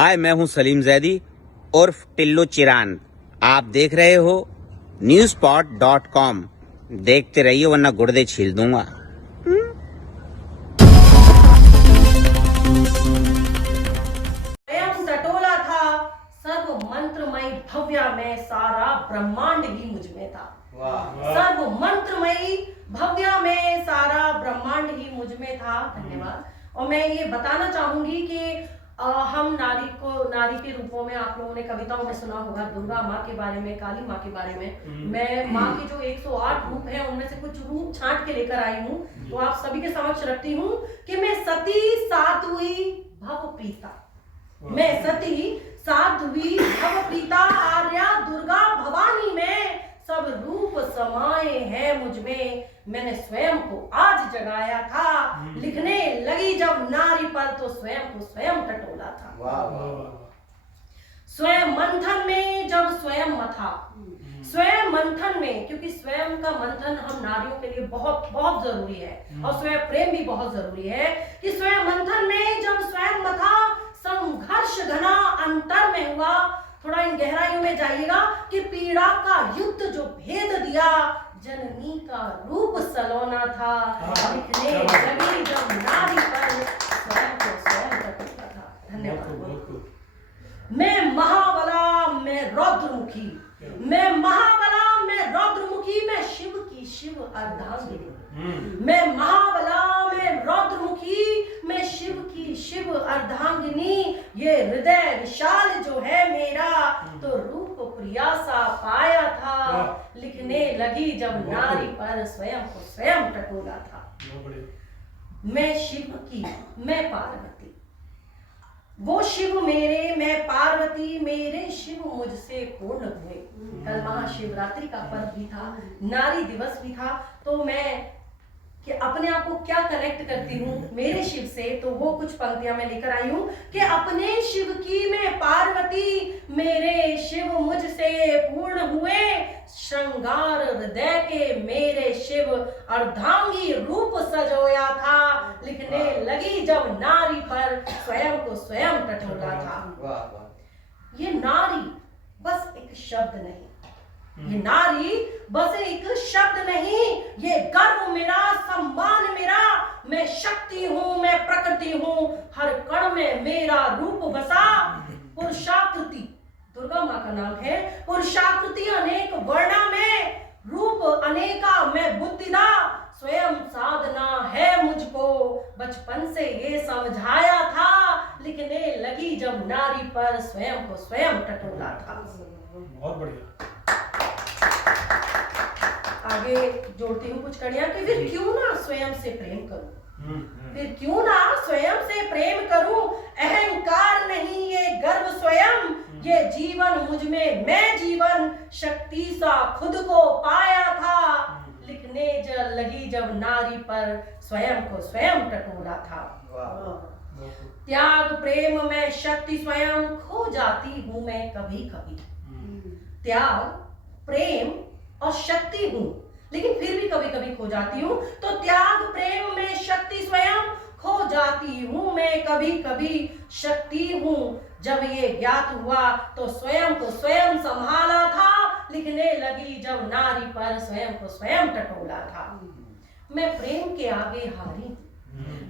हाय, मैं हूं सलीम जैदी उर्फ टिल्लो चिरान। आप देख रहे हो newspot.com। देखते रहिए वरना गुर्दे छील दूंगा। स्वयं टटोला था, सर्व मंत्रमयी भव्या में सारा ब्रह्मांड ही मुझ में था। सर्व मंत्रमयी भव्या में सारा ब्रह्मांड ही मुझ में था। धन्यवाद। और मैं ये बताना चाहूंगी कि हम नारी के रूपों में, आप लोगों ने कविताओं में सुना होगा दुर्गा माँ के बारे में, काली माँ के बारे में। मैं माँ के जो 108 रूप हैं उनमें से कुछ रूप छांट के लेकर आई हूँ, तो आप सभी के समक्ष रखती हूँ कि मैं सती साध्वी भव प्रीता, मैं सती साध्वी भव प्रीता, आर्या दुर्गा भवानी में सब रूप समाये हैं मुझ में। मैंने स्वयं को आज जगाया था, लिखने लगी जब नारी पर तो स्वयं को स्वयं टटोला था। स्वयं मंथन में जब स्वयं मथा, स्वयं मंथन में, क्योंकि स्वयं का मंथन हम नारियों के लिए बहुत बहुत जरूरी है, और स्वयं प्रेम भी बहुत जरूरी है। कि स्वयं मंथन में जब स्वयं मथा, संघर्ष घना अंतर में हुआ। थोड़ा इन गहराइयों में जाइएगा कि पीड़ा का युद्ध जो भेद दिया, जननी का रूप सलोना था। लिखने लगी जब नारी पर स्वयं को स्वयं टटोला था। धन्यवाद। मैं महाबला, मैं रौद्रमुखी, मैं महाबला, मैं रौद्रमुखी, मैं शिव की शिव अर्धांगिनी। मैं महाबला, मैं रौद्रमुखी, मैं शिव की शिव अर्धांगिनी। ये हृदय विशाल जो है मेरा, तो रूप प्रियासा पाया था। लिखने लगी जब नारी पर स्वयं को स्वयं टटोला था। मैं शिव की, मैं पार्वती, वो शिव मेरे, मैं पार्वती, मेरे शिव मुझसे पूर्ण हुए। कल महाशिवरात्रि का पर्व भी था, नारी दिवस भी था, तो मैं कि अपने आप को क्या कनेक्ट करती हूँ मेरे शिव से, तो वो कुछ पंक्तियां मैं लेकर आई हूँ कि अपने शिव की मैं पार्वती, मेरे शिव मुझसे पूर्ण हुए। श्रृंगार हृदय के मेरे शिव अर्धांगी रूप सजोया था। लिखने लगी जब नारी पर स्वयं को स्वयं टटोला था। ये नारी बस एक शब्द नहीं, ये नारी बस एक शब्द नहीं, ये गर्व मेरा, सम्मान मेरा। मैं शक्ति हूं, मैं प्रकृति हूं, हर कण में मेरा रूप बसा। पुरुषाकृति दुर्गा माँ का नाम है। पुरुषाकृति अनेक वर्णा में, रूप अनेका मैं बुद्धिदा। स्वयं साधना है मुझको, बचपन से ये समझाया था। लिखने लगी जब नारी पर स्वयं को स्वयं टटोला था। बहुत बढ़िया। आगे जोड़ती हूँ कुछ कड़ियां कि फिर क्यों ना स्वयं से प्रेम करूं, फिर क्यों ना स्वयं से प्रेम करूं। अहंकार नहीं ये गर्व स्वयं, ये जीवन मुझ में मैं जीवन, शक्ति सा खुद को पाया था। लिखने लगी जब नारी पर स्वयं को स्वयं टटोला था। त्याग प्रेम में शक्ति स्वयं, खो जाती हूं मैं कभी कभी। त्याग प्रेम और शक्ति हूं, लेकिन फिर भी कभी कभी खो जाती हूं। तो त्याग प्रेम में शक्ति स्वयं, खो जाती हूं मैं कभी कभी। शक्ति हूं जब ये ज्ञात हुआ, तो स्वयं को स्वयं संभाला था। लिखने लगी जब नारी पर स्वयं को स्वयं टटोला था। मैं प्रेम के आगे हारी,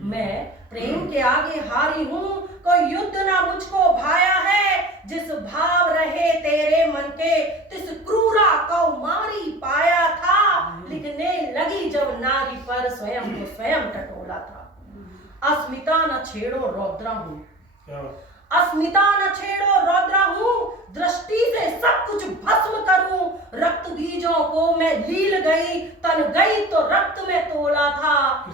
मैं प्रेम के आगे हारी हूं। कोई युद्ध ना मुझको भाया है, जिस भाव रहे तेरे मन के, तिस क्रूरा कौमारी पाया था। लिखने लगी जब नारी पर स्वयं को स्वयं टटोला था। अस्मिता न छेड़ो रौद्रा हूं, अस्मिता न छेड़ो रौद्रा हूं, दृष्टि से सब कुछ भस्म करूं। रक्त बीजों को मैं लील गई, तन गई तो रक्त में तोला था।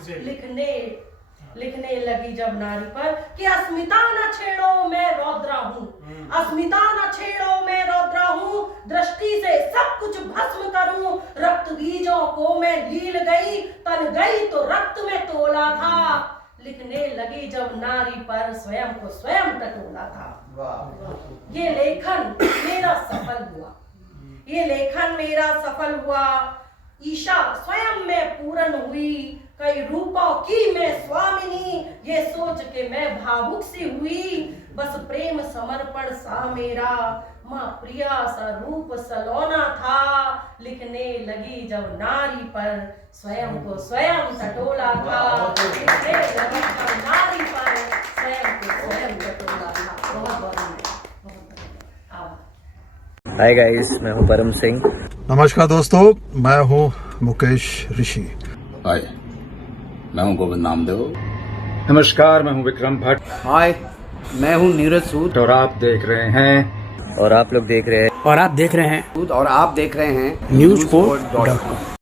लिखने लगी जब नारी पर कि अस्मिता न छेड़ो मैं रौद्रा हूं, अस्मिता न छेड़ो मैं रौद्रा हूं, दृष्टि से सब कुछ भस्म करूं। रक्त बीजों को मैं लील गई, तन गई तो रक्त में तोला था। लिखने लगी जब नारी पर स्वयं को स्वयं टटोला था। ये लेखन मेरा सफल हुआ, ये लेखन मेरा सफल हुआ। ईशा स्वयं में पूर्ण हुई, कई रूपों की मैं स्वामिनी। ये सोच के मैं भावुक सी हुई, बस प्रेम समर्पण सा मेरा माँ प्रिया सा रूप सलोना था। लिखने लगी जब नारी पर स्वयं को स्वयं टटोला था। लिखने लगी जब नारी पर स्वयं को स्वयं टटोला था। बहुत बहुत धन्यवाद। हाय गाइस, मैं हूं परम सिंह। नमस्कार दोस्तों, मैं हूं मुकेश ऋषि। हाय, मैं हूं गोविंद नामदेव। नमस्कार, मैं हूं विक्रम भट्ट। हाय, मैं हूं नीरज सूद और आप देख रहे हैं और आप लोग देख रहे हैं और आप देख रहे हैं न्यूज़पोर्ट.com।